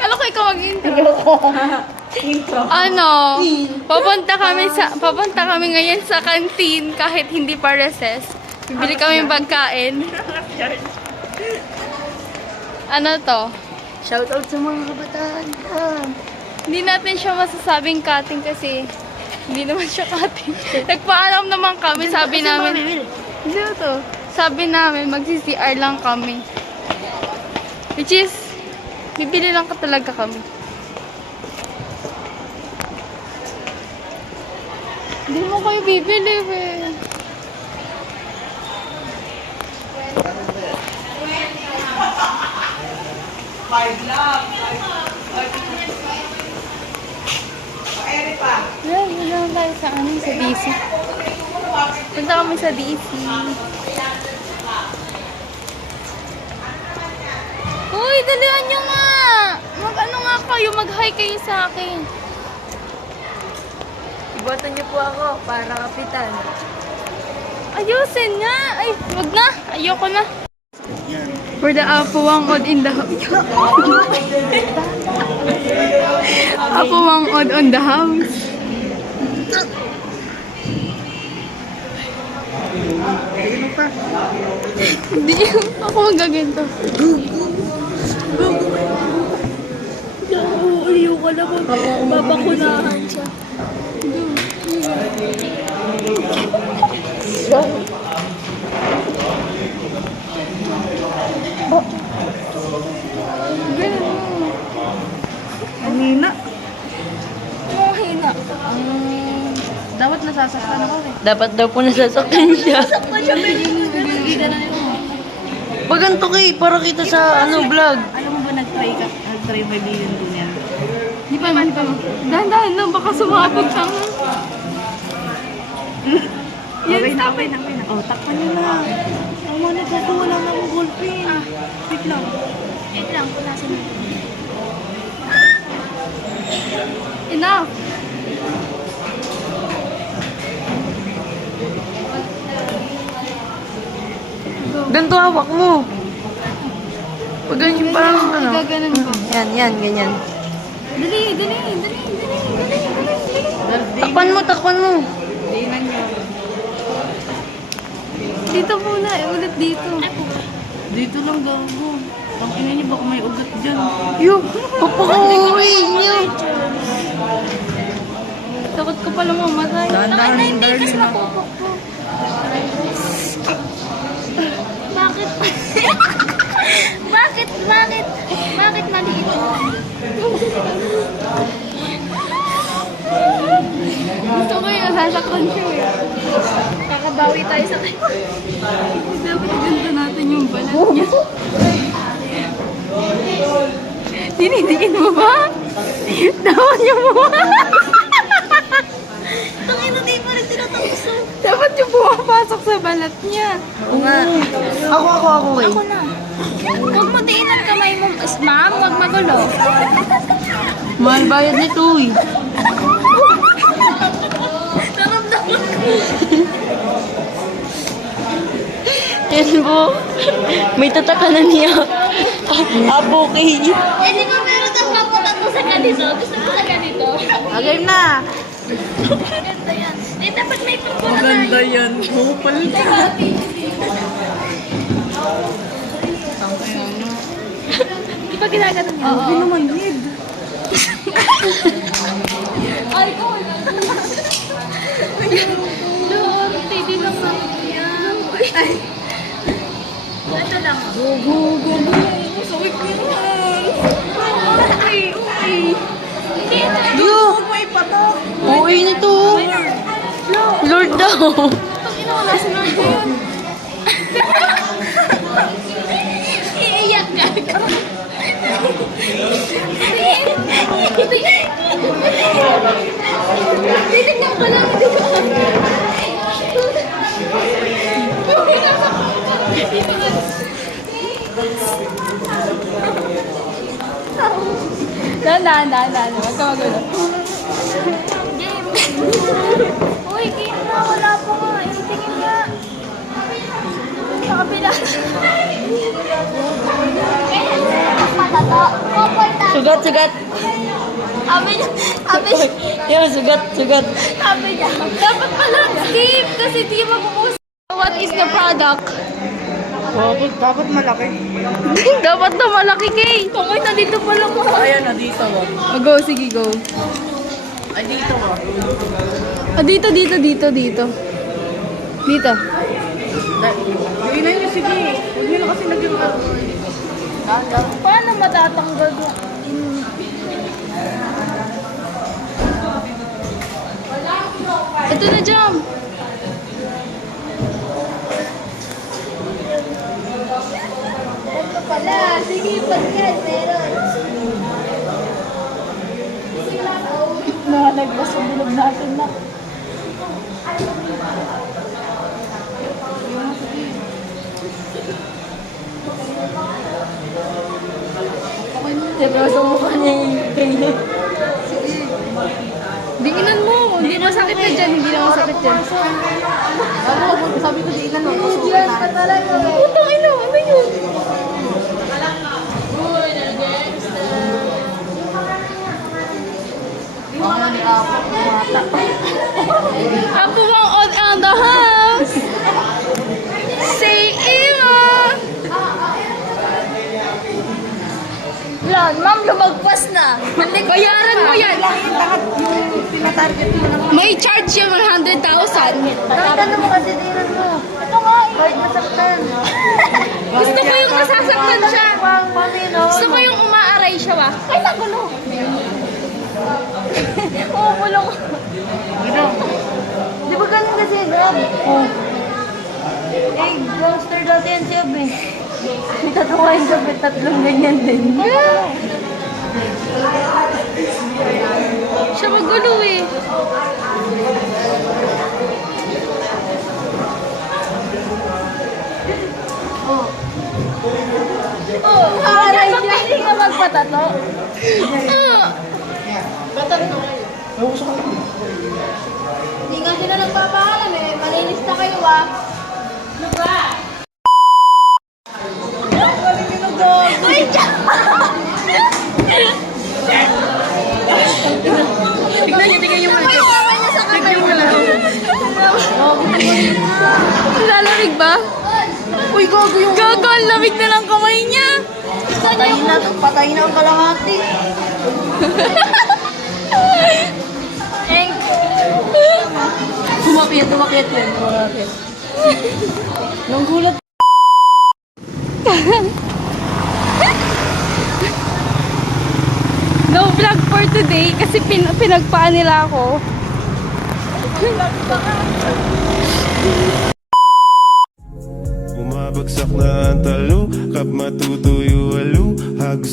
Kala ko ikaw mag-intro. Ayoko. Intro. Ano, papunta kami ngayon sa canteen kahit hindi pa recess. Bibili kami ng pagkain. Ano to? Shoutout sa mga kabataan. Hindi natin siya masasabing cutting kasi hindi naman siya cutting. Nagpaalam naman kami, sabi namin. Hindi to. Sabi namin, magsi-CR lang kami. Which is, bibili lang ka talaga kami. Hindi mo kayo bibili, eh. Yeah, yun lang tayo sa sa DC. Punta kami sa DC. Uy, dalihan nyo nga! Mag-ano nga kayo, mag-hi kayo sa akin. Ibotan niyo po ako para kapitan. Ayusin nga! Ay, wag na! Ayoko na. For the apuwang in the house. Apuwang on the house. Hindi, ako magaganto. Uliw ka na kung babakunahan siya. Ang hina. Ang hina. Dapat nasasaktan ako eh. Dapat daw po nasasaktan siya. Pag ganito kay, para kita sa vlog. Alam mo ba nag-try ka? Nag-try may billion ko niyan. Di pa man, di pa man. Dahan-dahan lang, baka sumabog ka nga. Okay na. Oh, takpan niyo na. Ang mga nagkakawa lang ng ballpen. Wait lang. Wait lang, punasan mo. Enough! Ganito hawak mo. Pag ganyan parang Gaganan ko. Yan, ganyan. Dali. Takpan mo. Dinan niyo. Dito muna, ulit dito. Dito lang gago. Ang ina niyo baka may ugat dyan. Yung, papakauwi niyo. Takot ko pala mamatay. Dahan-dahan yung darling na. Bakit? Bakit maliit? Gusto ko yung nasasaktan siya eh. Kakabawi tayo sa kanya. Dapat ganda natin yung balat niya. Dinidiin mo ba? Dapat yung buwan. Tangina, di pa rin tinatangso. Dapat yung pumapasok sa balat niya. Oo nga. Ako kay. Ako na. Huwag mo diin ang kamay mo. Ma'am, huwag magulo. Mahal bayad nito eh. Naramdaman ko. Yan po. May tatakanan niya. Apo kay. Eh, di ba meron ang papunta ko sa ganito? Gusto mo sa ganito? Agay na. Maganda yan. Eh, dapat may papunta Maganda yan. Hupal ka. Di ba ginaganon niya? Hindi naman need. Ay, ko wala. Lord, pwede naman yan. Ay. Ito lang. Go. Masakit ko yan. Uy. Hindi ito. Yo. May patok. Uwi nito. Lord daw. Pag inawa si Lord ko yun. Iiyak ka. Titignan ko lang. Dahan. Huwag ka magulo. Game. Uy, game na. Wala pa nga. Tingin nga. Sa kabila. Sugat, sugat. Sabi niya, Yo, sugat, sugat. sabi niya, dapat pala skip kasi di mabubukas. What is the product? Dapat malaki. Dapat na malaki, Kay. Tungkoy na dito pala ko. Ayan na, dito ba? Go, sige, go. Ay, dito ba? Dito. Dito. Dito. Hindi na yun, sige. Huwag nyo na kasi naging Paano matatanggal yung Ito na, Jam. Ito pala. Sige, pagkat. Meron. mga nagbasa bilog natin na. Pero sa mukha niya yung ganyan. Dinginan mo. Hindi masakit na dyan. Hindi na masakit dyan. Sabi ko di ilan ako. Putang ina. Ano yun? Mga ni Apo, kumata. Ako ang on on the house. Say Ira. Yan, ma'am, lumagpas na. Bayaran mo yan. Lahat yung pinatarget mo ng May charge yung 100,000. Nakita mo kasi dinan mo. Ito nga eh. Kahit masaktan. Gusto ko yung nasasaktan siya. Pamino. Gusto ko yung umaaray siya ba? Ay, nagulo. Umulong. Ano? Di ba ganun kasi, Rob? Oh. Eh, gangster dati yan siya, be. May tatawain sa be, tatlong ganyan din. Siya magulo eh. Oh, aray siya. Hindi ka magpatato. Hindi nga sila nagpapaalam eh. Malinis na kayo ah. Ano ba? Uy, Tignan yung mga. Tignan yung mga. Lalamig ba? Uy, gago yung... Gago, ang lamig na ng kamay niya. Patay na ang kalahati. Tumakit yun. Tumakit. Nung gulat. No vlog for today kasi pinagpaan nila ako. Bumabagsak na ang talo, kap matutuyo halo, hags